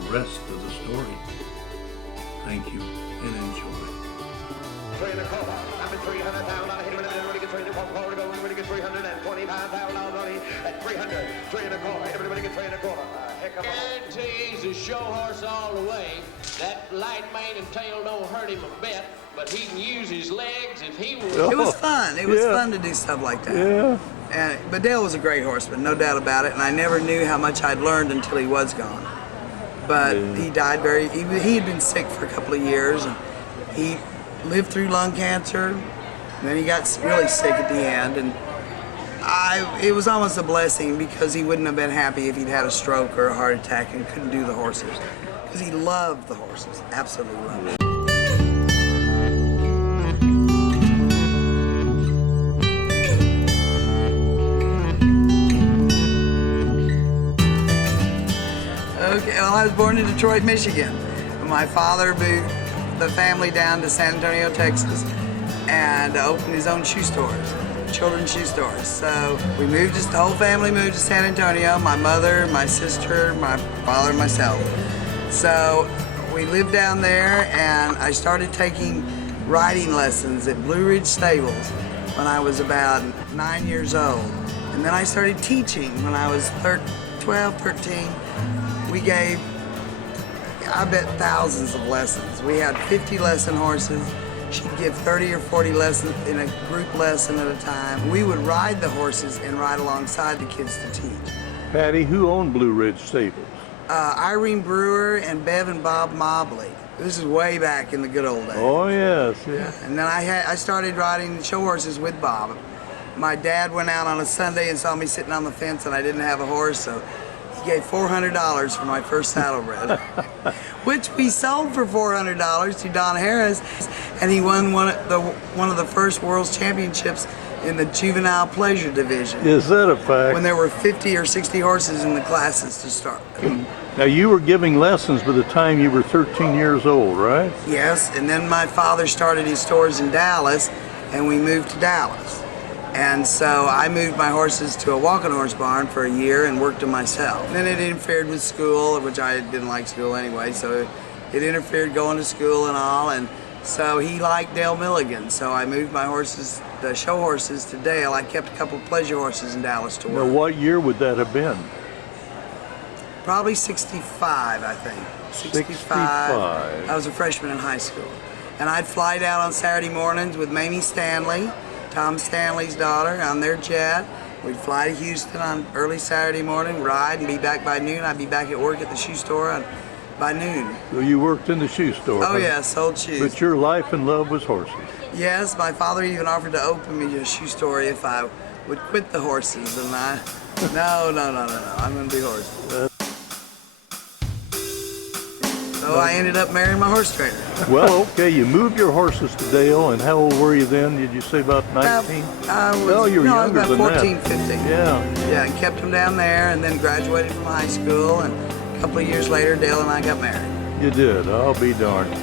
the rest of the story. Thank you and enjoy. 3 and a quarter, I'm at 300 pound, I hit him in a really good 3 and a quarter, go really good 325 pound on money at 300, 3 and a quarter, hit him in a really good 3 and a quarter. Heck of a Guarantee he's a show horse all the way. That light mane and tail don't hurt him a bit, but he can use his legs if he was. It was fun. It was fun to do stuff like that. Yeah. But Dale was a great horseman, no doubt about it. And I never knew how much I'd learned until he was gone. But he died he had been sick for a couple of years, and he lived through lung cancer. And then he got really sick at the end, and it was almost a blessing because he wouldn't have been happy if he'd had a stroke or a heart attack and couldn't do the horses. Because he loved the horses, absolutely loved them. Okay, well, I was born in Detroit, Michigan. My father moved the family down to San Antonio, Texas, and opened his own shoe stores, children's shoe stores. So we moved, the whole family moved to San Antonio, my mother, my sister, my father, and myself. So we lived down there, and I started taking riding lessons at Blue Ridge Stables when I was about 9 years old. And then I started teaching when I was 12, 13. We gave, I bet, thousands of lessons. We had 50 lesson horses. She'd give 30 or 40 lessons in a group lesson at a time. We would ride the horses and ride alongside the kids to teach. Patty, who owned Blue Ridge Stables? Irene Brewer and Bev and Bob Mobley. This is way back in the good old days. Oh yes, yeah. And then I started riding show horses with Bob. My dad went out on a Sunday and saw me sitting on the fence, and I didn't have a horse, so he gave $400 for my first saddlebred, which we sold for $400 to Don Harris, and he won one of the first World's Championships in the juvenile pleasure division. Is that a fact? When there were 50 or 60 horses in the classes to start. Now you were giving lessons by the time you were 13 years old, right? Yes, and then my father started his stores in Dallas, and we moved to Dallas. And so I moved my horses to a walking horse barn for a year and worked them myself. Then it interfered with school, which I didn't like school anyway, so it interfered going to school and all. And so he liked Dale Milligan, so I moved my horses, the show horses, to Dale. I kept a couple of pleasure horses in Dallas to work. Now what year would that have been? Probably 65, I think. 65. I was a freshman in high school. And I'd fly down on Saturday mornings with Mamie Stanley, Tom Stanley's daughter, on their jet. We'd fly to Houston on early Saturday morning, ride, and be back by noon. I'd be back at work at the shoe store by noon. So you worked in the shoe store? Oh, yeah, sold shoes. But your life and love was horses? Yes, my father even offered to open me a shoe store if I would quit the horses, and no, I'm going to do horses. So I ended up marrying my horse trainer. Well, okay, you moved your horses to Dale, and how old were you then? Did you say about 19? No, you were younger I was about 14, than 15. Yeah, and kept them down there, and then graduated from high school, and a couple of years later, Dale and I got married. You did, I'll be darned.